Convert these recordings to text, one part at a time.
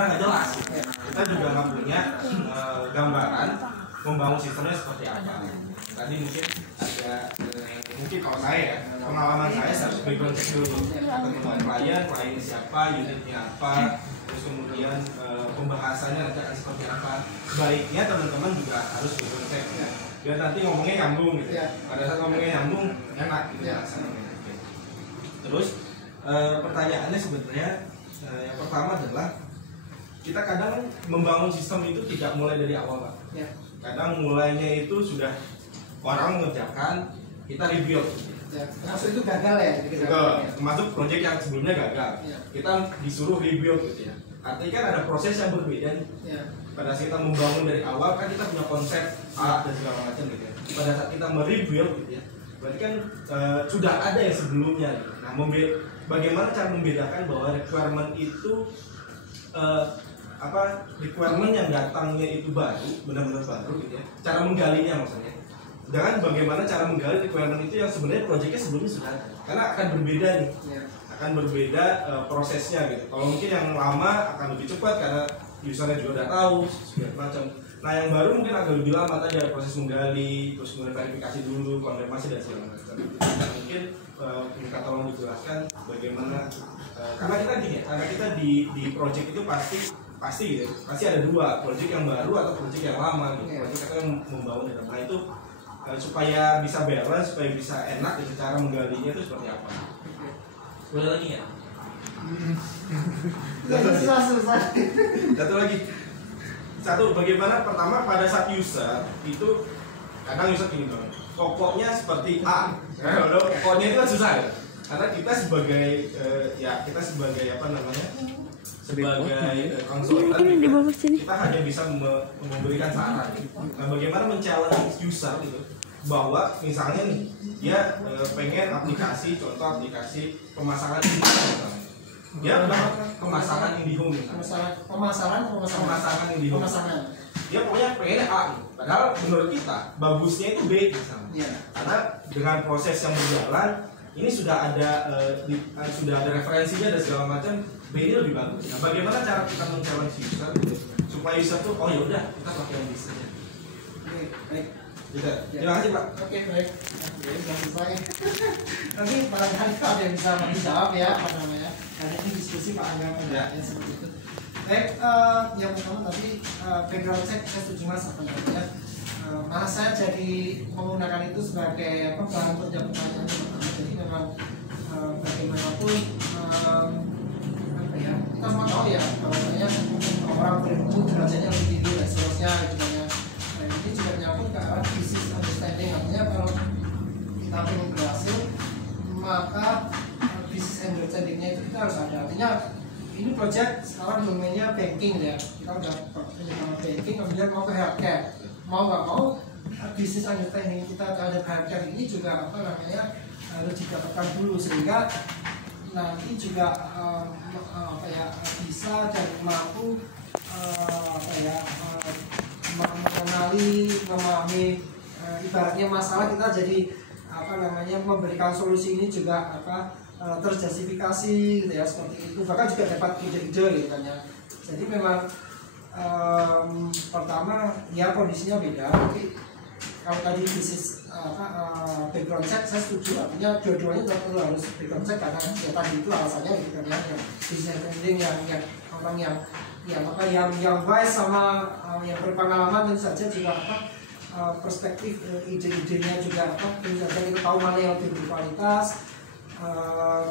kita nggak jelas, kita juga nggak punya gambaran membangun sistemnya seperti apa. Tadi mungkin ada mungkin kalau saya pengalaman saya harus background check dulu ketemu klien siapa, unitnya apa, terus kemudian pembahasannya nanti akan seperti apa. Baiknya teman-teman juga harus background check ya, biar nanti ngomongnya nyambung gitu ya. Pada saat ngomongnya nyambung enak gitu ya. Terus pertanyaannya sebenarnya yang pertama adalah kita kadang membangun sistem itu tidak mulai dari awal, Pak. Ya. Kadang mulainya itu sudah orang mengerjakan, kita rebuild. Ya, maksud itu gagal ya? Termasuk proyek yang sebelumnya gagal. Ya. Kita disuruh rebuild gitu ya. Artinya kan ada proses yang berbeda. Ya. Pada saat kita membangun dari awal kan kita punya konsep A dan segala macam gitu ya. Pada saat kita merebuild gitu ya, berarti kan sudah ada yang sebelumnya. Gitu. Nah, bagaimana cara membedakan bahwa requirement itu requirement yang datangnya itu baru, benar-benar baru gitu ya. Cara menggalinya maksudnya. Jangan bagaimana cara menggali requirement itu yang sebenarnya proyeknya sebelumnya sudah ada. Karena akan berbeda nih. Ya. Akan berbeda prosesnya gitu. Kalau mungkin yang lama akan lebih cepat karena usernya juga udah tahu segala macam. Nah, yang baru mungkin agak lebih lama tadi ada proses menggali, terus kemudian verifikasi dulu, konfirmasi dan segala macam. Nah, mungkin minta tolong dijelaskan bagaimana karena kita gini, karena kita di project itu pasti gitu, pasti ada dua, project yang baru atau project yang lama gitu. Project kita yang membangun data. Nah, itu supaya bisa balance, supaya bisa enak gitu, cara menggalinya itu seperti apa? Boleh lagi ya? Satu lagi. Satu, bagaimana pertama pada saat user itu kadang user gini dong, pokoknya seperti A. Pokoknya itu kan susah ya. Karena kita sebagai kita sebagai apa namanya? Sebagai konsultan kita hanya bisa memberikan saran. Nah, bagaimana men-challenge user gitu bahwa misalnya nih dia pengen aplikasi, contoh aplikasi pemasangan misalnya. Dia pemasangan IndiHome misalnya. Pemasangan IndiHome. Dia pokoknya pengen A, padahal menurut kita bagusnya itu B misalnya. Karena dengan proses yang berjalan ini sudah ada referensinya dan segala macam, B ini lebih bagus. Nah, bagaimana cara kita men-challenge user gitu, supaya user tuh oh ya udah kita pakai yang bisa. Oke, baik. Terima kasih, Pak. Oke, baik. Jadi sudah selesai. Nanti barangkali ada yang bisa menjawab ya, apa namanya? Karena ini diskusi Pak Angga ya seperti itu. Baik, yang pertama tadi background check saya setuju Mas apa namanya? Malah saya jadi menggunakan itu sebagai bahan kerja pertanyaan pertama. Jadi memang bagaimanapun kita semua tahu ya bahwasanya orang berilmu derajatnya lebih tinggi dan seterusnya gitu ya. Ini juga menyangkut ke arah business understanding, artinya kalau kita ingin berhasil maka business understandingnya itu kita harus ada. Artinya ini project sekarang domainnya banking ya, kita udah penyelenggaraan banking kemudian mau ke healthcare, mau nggak mau business understanding kita terhadap healthcare ini juga apa namanya harus didapatkan dulu sehingga nanti juga bisa dan mampu mengenali, memahami ibaratnya masalah kita jadi apa namanya memberikan solusi ini juga terjustifikasi gitu ya seperti itu, bahkan juga dapat ide-ide gitu kan ya. Jadi memang pertama ya kondisinya beda, tapi kalau tadi bisnis background check saya setuju, artinya dua-duanya perlu harus background check karena ya tadi itu alasannya gitu kan ya, business branding yang orang yang wise sama yang berpengalaman tentu saja juga perspektif ide-idenya juga tentu saja kita tahu mana yang lebih berkualitas.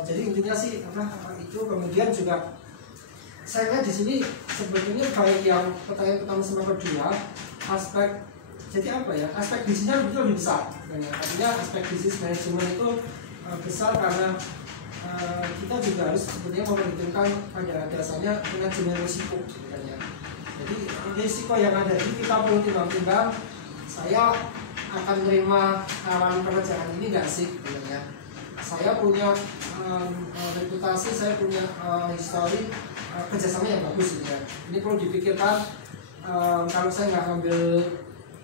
Jadi intinya sih itu kemudian juga saya lihat di sini sebetulnya baik yang pertanyaan pertama sama kedua aspek jadi aspek bisnisnya lebih besar. Artinya aspek bisnis manajemen itu besar karena kita juga harus sebetulnya memperhitungkan pada dasarnya manajemen risiko sebenarnya. Jadi risiko yang ada ini kita perlu timbang-timbang. Saya akan menerima tawaran pekerjaan ini nggak sih sebenarnya? Saya punya reputasi, saya punya histori kerjasama yang bagus gitu ya. Ini perlu dipikirkan kalau saya nggak ngambil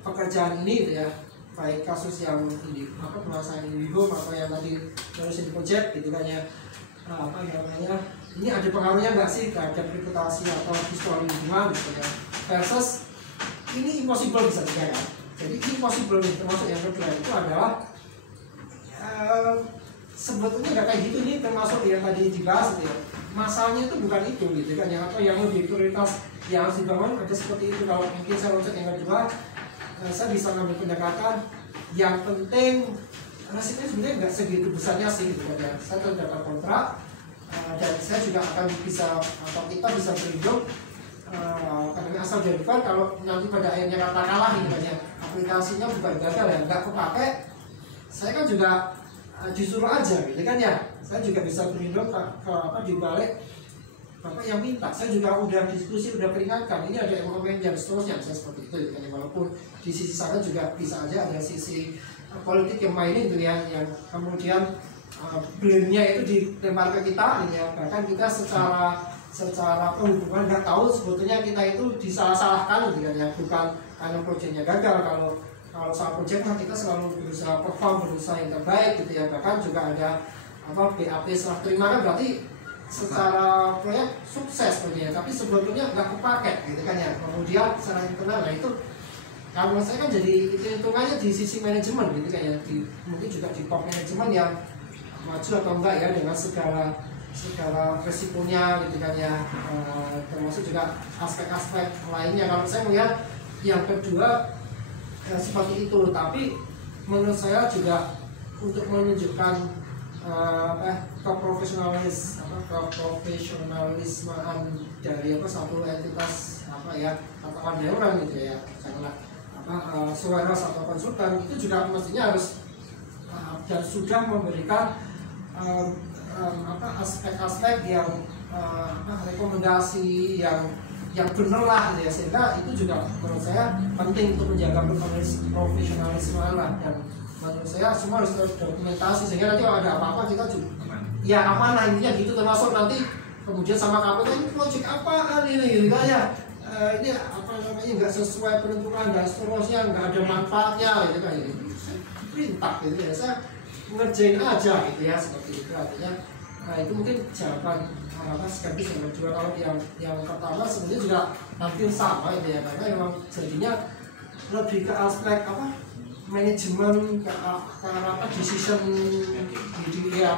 pekerjaan ini gitu ya, baik kasus yang ini pemasangan IndiHome atau yang tadi terus di project gitu kan ya, ini ada pengaruhnya nggak sih terhadap reputasi atau visual lingkungan gitu ya, versus ini impossible bisa juga kan. Jadi impossible termasuk yang kedua itu adalah sebetulnya nggak kayak gitu, ini termasuk yang tadi dibahas gitu ya. Masalahnya itu bukan itu gitu kan, yang atau yang lebih prioritas yang harus dibangun ada seperti itu. Kalau mungkin saya loncat yang kedua, saya bisa ngambil pendekatan yang penting resikonya sebenarnya nggak segitu besarnya sih gitu kan ya. Saya terdapat kontrak dan saya juga akan bisa atau kita bisa berhidup karena asal deliver. Kalau nanti pada akhirnya katakanlah gitu kan ya, aplikasinya bukan gagal ya, nggak kepake, saya kan juga disuruh aja gitu kan ya. Saya juga bisa berhidup ke apa di balik Bapak yang minta. Saya juga udah diskusi, udah peringatkan ini ada MOM dan seterusnya, saya seperti itu gitu kan. Walaupun di sisi sana juga bisa aja ada sisi politik yang mainin gitu ya, yang kemudian blame-nya itu dilempar ke kita gitu ya. Bahkan kita secara penghubungan nggak tahu sebetulnya kita itu disalah-salahkan gitu kan ya, bukan karena proyeknya gagal. Kalau soal proyek kan kita selalu berusaha perform, berusaha yang terbaik gitu ya. Bahkan juga ada apa BAP setelah terima kan berarti secara proyek sukses punya, tapi sebetulnya nggak kepake gitu kan ya. Kemudian secara internal, nah itu kalau saya kan jadi hitungannya di sisi manajemen gitu kan ya, mungkin juga di top manajemen yang maju atau enggak ya dengan segala resikonya gitu kan ya, termasuk juga aspek-aspek lainnya. Kalau saya melihat yang kedua seperti itu, tapi menurut saya juga untuk menunjukkan keprofesionalismean dari satu entitas katakan dewan gitu ya, katakanlah Suweros atau konsultan, itu juga mestinya harus dan sudah memberikan aspek-aspek yang rekomendasi yang benar lah gitu ya, sehingga itu juga menurut saya penting untuk menjaga profesionalisme lah. Dan menurut saya semua harus terdokumentasi sehingga nanti kalau ada apa-apa kita juga ya amanah, intinya gitu. Termasuk nanti kemudian sama KPK ini proyek apaan ini gitu kan ya, ini apa namanya nggak sesuai peruntukan dan seterusnya, nggak ada manfaatnya gitu kan, ini perintah gitu ya, saya ngerjain aja gitu ya, seperti itu artinya. Nah itu mungkin jawaban skeptis yang kedua. Kalau yang pertama sebenarnya juga hampir sama gitu ya, karena memang jadinya lebih ke aspek manajemen, ke decision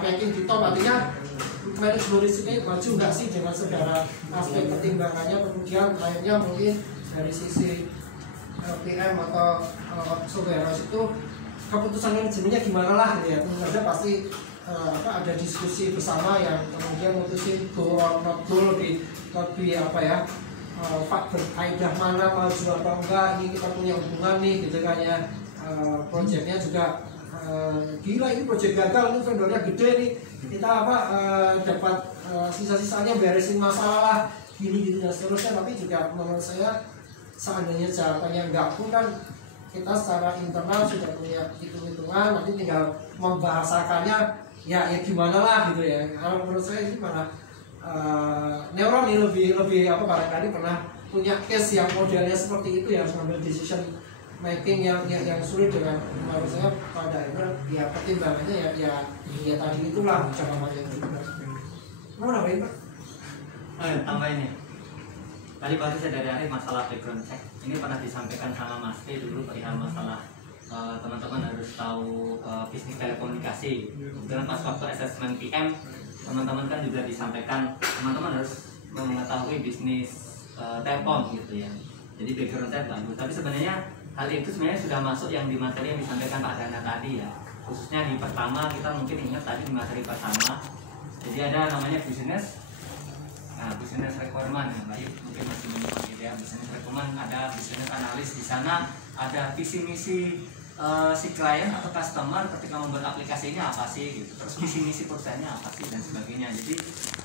making di top, artinya manajemen risikonya maju nggak sih dengan segala aspek pertimbangannya. Kemudian lainnya mungkin dari sisi PM atau Suweros itu keputusan manajemennya gimana lah gitu ya. Tentu saja pasti ada diskusi bersama yang kemudian memutusin go or not go, lebih berkaidah mana maju atau enggak, ini kita punya hubungan nih gitu kan ya. Proyeknya juga gila, ini proyek gagal, ini vendornya gede nih, kita dapat sisa-sisanya beresin masalah gini dan seterusnya. Tapi juga menurut saya seandainya jawabannya enggak pun kan kita secara internal sudah punya hitung-hitungan, nanti tinggal membahasakannya ya gimana lah gitu ya. Kalau menurut saya ini malah Neuron ini lebih barangkali pernah punya case yang modelnya seperti itu, yang mengambil decision making yang sulit, dengan menurut saya pada akhirnya ya pertimbangannya ya tadi itulah jawabannya juga. Mau nambahin Pak? Tambahin ya. Tadi baru saya dari Arif masalah background check. Ini pernah disampaikan sama Mas T dulu perihal masalah teman-teman harus tahu bisnis telekomunikasi. Dalam pas waktu assessment PM, teman-teman kan juga disampaikan teman-teman harus mengetahui bisnis telkom gitu ya. Jadi background check bagus. Tapi sebenarnya hal itu sebenarnya sudah masuk yang di materi yang disampaikan Pak Dana tadi ya. Khususnya di pertama, kita mungkin ingat tadi di materi pertama. Jadi ada namanya business requirement ya, Mbak Yuk mungkin masih mengingat gitu ya. Business requirement, ada business analis, di sana ada visi misi si klien atau customer ketika membuat aplikasi ini apa sih gitu, terus visi misi perusahaannya apa sih dan sebagainya. Jadi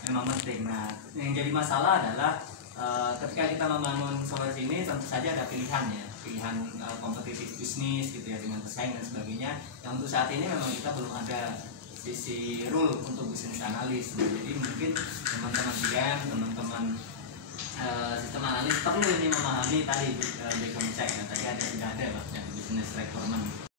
memang penting. Nah, yang jadi masalah adalah ketika kita membangun solusi ini tentu saja ada pilihan kompetitif bisnis gitu ya, dengan pesaing dan sebagainya. Yang untuk saat ini memang kita belum ada sisi rule untuk bisnis analis. Jadi mungkin teman-teman PM, teman-teman sistem analis perlu ini memahami tadi background check ya. Tadi sudah ada Pak, yang business requirement.